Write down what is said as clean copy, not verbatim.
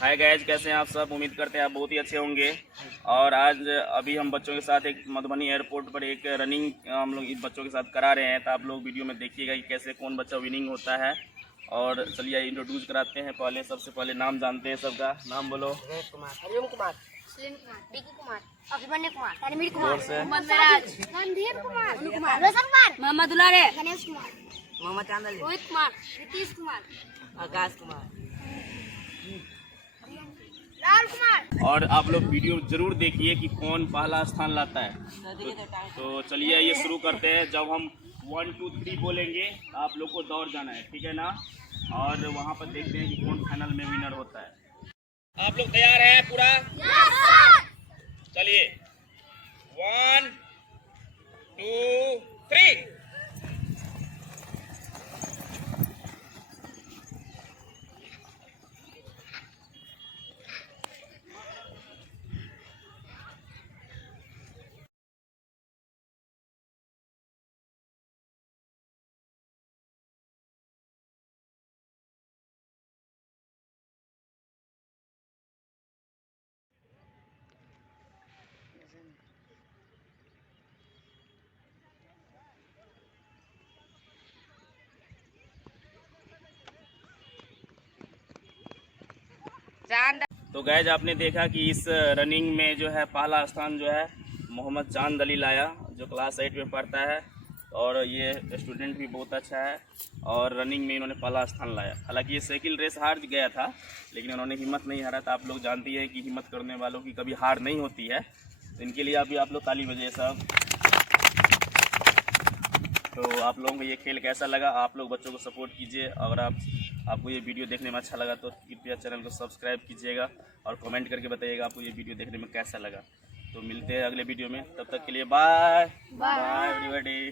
Hi guys, कैसे हैं आप सब। उम्मीद करते हैं आप बहुत ही अच्छे होंगे। और आज अभी हम बच्चों के साथ एक मधुबनी एयरपोर्ट पर एक रनिंग हम लोग इन बच्चों के साथ करा रहे हैं। तो आप लोग वीडियो में देखिएगा कि कैसे कौन बच्चा विनिंग होता है। और चलिए इंट्रोड्यूस कराते हैं। सबसे पहले नाम जानते हैं सबका। नाम बोलो। हरिओम कुमार, सुनील कुमार, डिकी कुमार, अभिमन्यु कुमार, रणवीर कुमार, मोहम्मद मिराज, रणधीर कुमार, अनु कुमार, रोशन कुमार, मोहम्मद दुलारे, गणेश कुमार, मोहम्मद चांदली, रोहित कुमार, नीतीश कुमार, आकाश कुमार, लाल कुमार। और आप लोग वीडियो जरूर देखिए कि कौन पहला स्थान लाता है। तो चलिए ये शुरू करते हैं। जब हम 1 2 3 बोलेंगे तो आप लोग को दौड़ जाना है, ठीक है ना। और वहाँ पर देखते हैं कि कौन फाइनल में विनर होता है। आप लोग तैयार हैं पूरा? चलिए 1 2 3। तो गैज आपने देखा कि इस रनिंग में जो है पहला स्थान जो है मोहम्मद चांद अली लाया, जो क्लास 8 में पढ़ता है। और ये स्टूडेंट भी बहुत अच्छा है और रनिंग में इन्होंने पहला स्थान लाया। हालांकि ये साइकिल रेस हार गया था, लेकिन उन्होंने हिम्मत नहीं हारा था। आप लोग जानती हैं कि हिम्मत करने वालों की कभी हार नहीं होती है। तो इनके लिए अभी आप लोग ताली बजाइए सब। तो आप लोगों को ये खेल कैसा लगा? आप लोग बच्चों को सपोर्ट कीजिए। अगर आपको ये वीडियो देखने में अच्छा लगा तो कृपया चैनल को सब्सक्राइब कीजिएगा और कमेंट करके बताइएगा आपको ये वीडियो देखने में कैसा लगा। तो मिलते हैं अगले वीडियो में, तब तक के लिए बाय बाय एवरीबॉडी।